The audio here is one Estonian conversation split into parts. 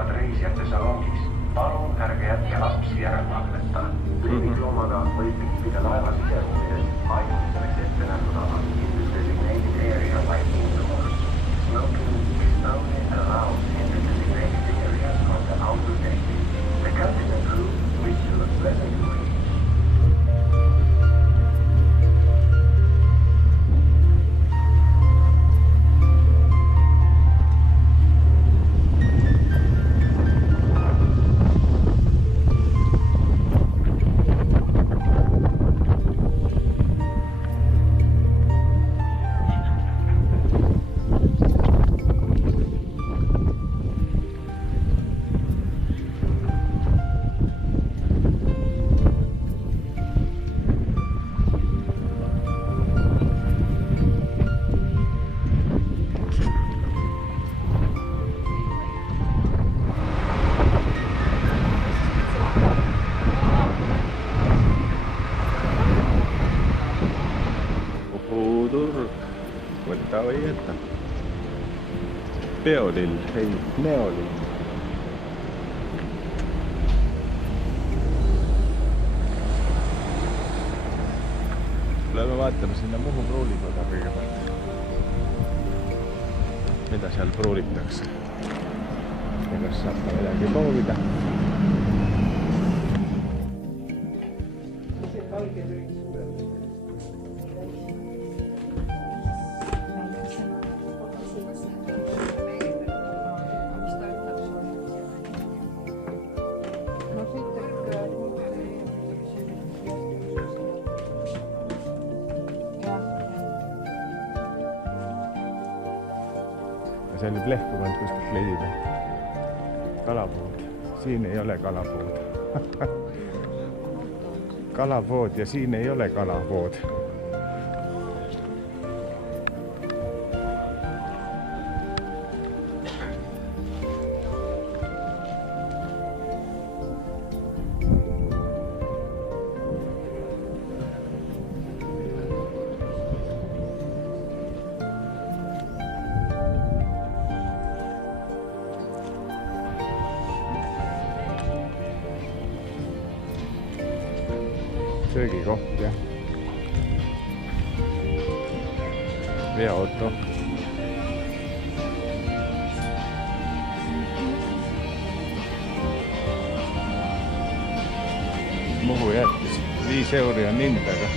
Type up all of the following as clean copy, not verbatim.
istuvad reisijate salongis. Palun ärge jätke lapsi järelevalveta. Lemmikloomaga võib viibida laeva siseruumides ainult selleks ette nähtud alal. In the designated area like indoors. Smoking is only allowed in the designated areas on the outer deck. The captain and crew wish you a pleasant voyage. Võtta või jätta. Peolill, ei, neolill. Lähme vaatame sinna Muhu pruulikoda kõigepealt. Mida seal pruulitakse? Ja kas saab ka midagi proovida? See on nüüd lehku pand kuskilt leidi peal. Kalapood. Siin ei ole kalapood. Kalapood ja siin ei ole kalapood. Söögikoht, jah. Veoauto. Muhu jäätis. 5 euri on hind, aga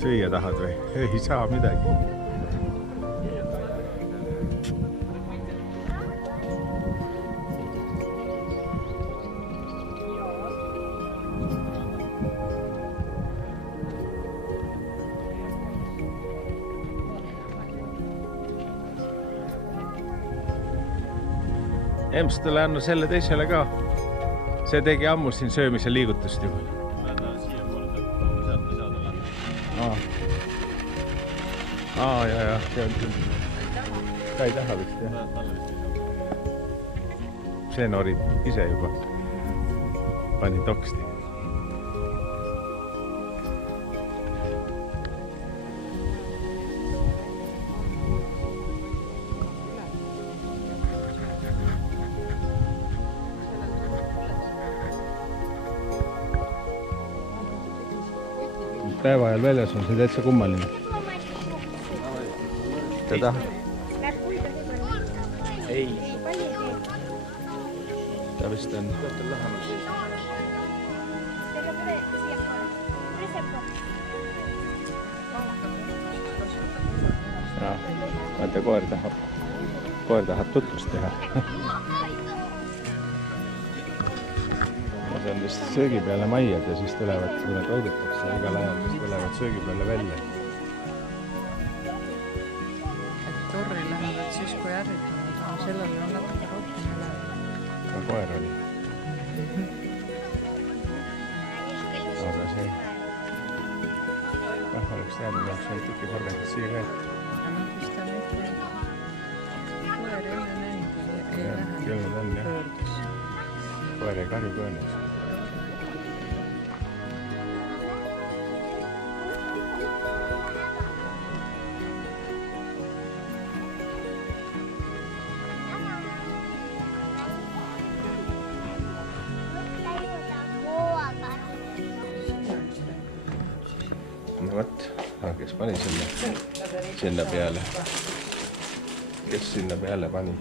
süüa tahad või? Ei saa midagi. Ems tule anna selle teisele ka. See tegi ammu siin söömise liigutust juba. Ja. Ta ei taha vist, jah. See norib ise juba. Pani toksti. Päeva ajal väljas on see täitsa kummaline. Tätä? Ei. Tää vist on. Jaa, vaata koer tahab tutvust teha. See on vist söögi peale majjad ja siis tulevad, kui nad toidetakse igal ajal, siis tulevad söögi peale välja. Torri lähevad siis, kui ärritunud on, sellel on natuke rohkem üle. Ka koer oli. Aga see oleks teada, peaks oli tükki kordatud siia ka. Aga vist on mitte koer küll need on jah. pöördus. Koer ei karju ka õnneks. No vot, kes pani sinna peale? Kes sinna peale pani?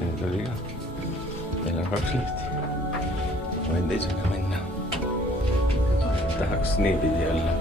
Need oli ka. Meil on 2 lifti. Võin teisega minna. Tahaks niipidi olla.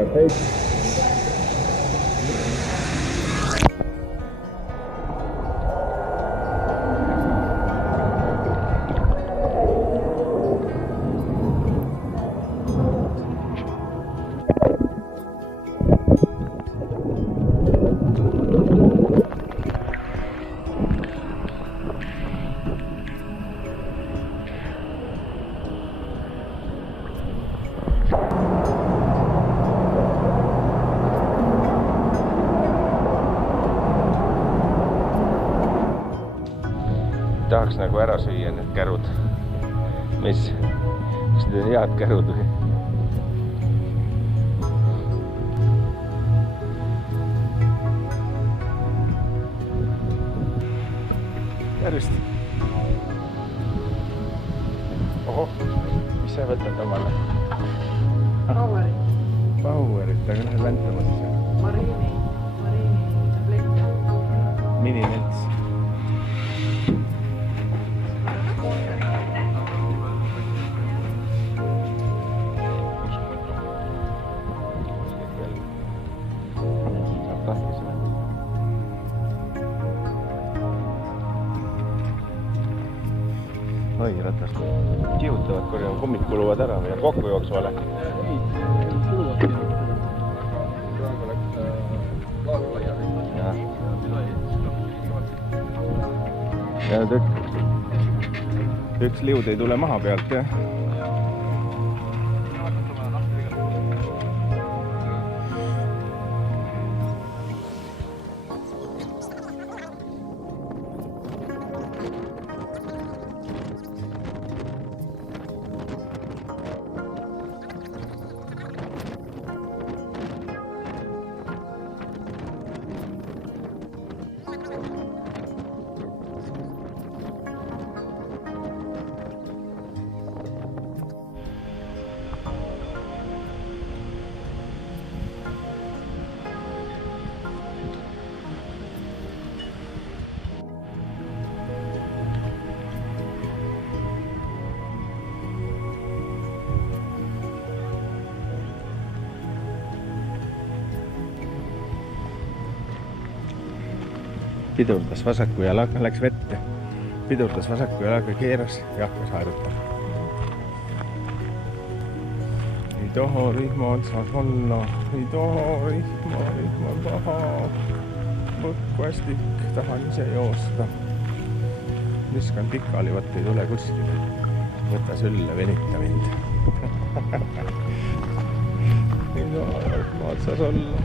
partei. Tahaks nagu ära süüa need kärud. Mis? Kas need on head kärud või? Tervist! Ohoh, mis sa võtad omale? Powerit. Powerit, aga lähed väntamasse. Mariini tablette. Miniments. Oi, ratast. Kihutavad korjama, kummid kuluvad ära või on kokku jooksvale? Ei, kuluvad praegu läks laagulaiali. Ja nüüd üks liud ei tule maha pealt, jah? Pidurdas vasaku jalaga, läks vette. Pidurdas vasaku jalaga, keeras ja hakkas haerutama. Ei toho rihma otsas olla, ei toho rihma taha. Võkkvastik, tahan ise joosta. Viskan pikali, võtta ei tule kuskile. Võta sülle, venita mind. Ei toho rihma otsas olla.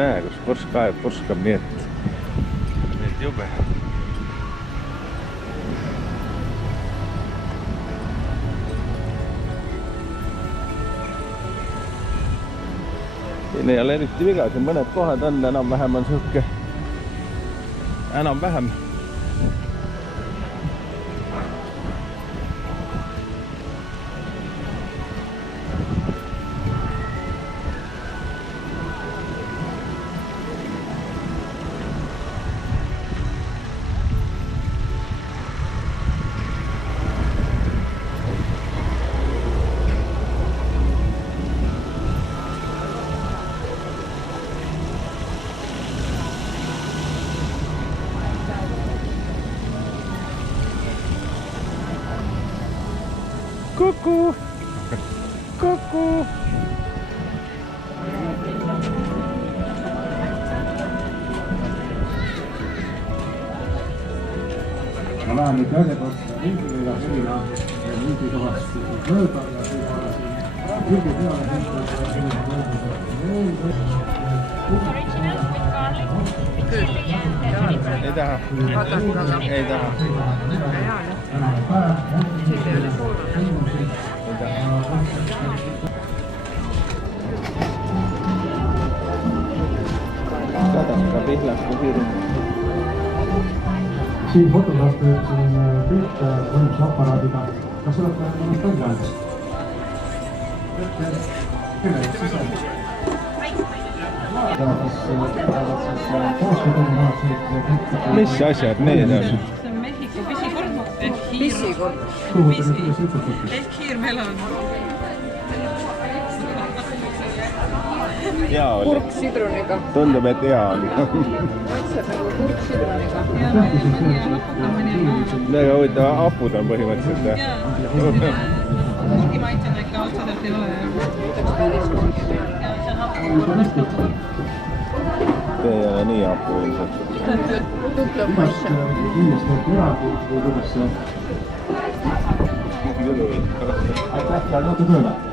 Näe, kus purskaev purskab nii, et jube. Siin ei ole eriti viga, siin mõned kohad on, enam-vähem on sihuke, enam-vähem. Kuku! Kuku! Ma lähen nüüd järjekordse ringiga selline ringikohast mööda ja siis olen siin külge peale Ei taha. Ei taha. pihlaku hirm. Siin fotograaf teeb siin pilte võimsusaparaadiga. Kas olete ennast välja ajas? Kelle siis on? Mis asjad need on? see on Mehhiko pisikord ehk Pissikord. ehk hiirmelon. Hea oli. Kurk sidruniga. Tundub, et hea on. Maitseb nagu kurk sidruniga. Väga huvitav, hapud on põhimõtteliselt. Mingi maitsed ikka otseselt ei ole. See ei ole nii hapu ilmselt. Tuplev maitse. Kindlasti on eraldi või kuidas see? Aitäh, Aitäh ja lõõtu tööle!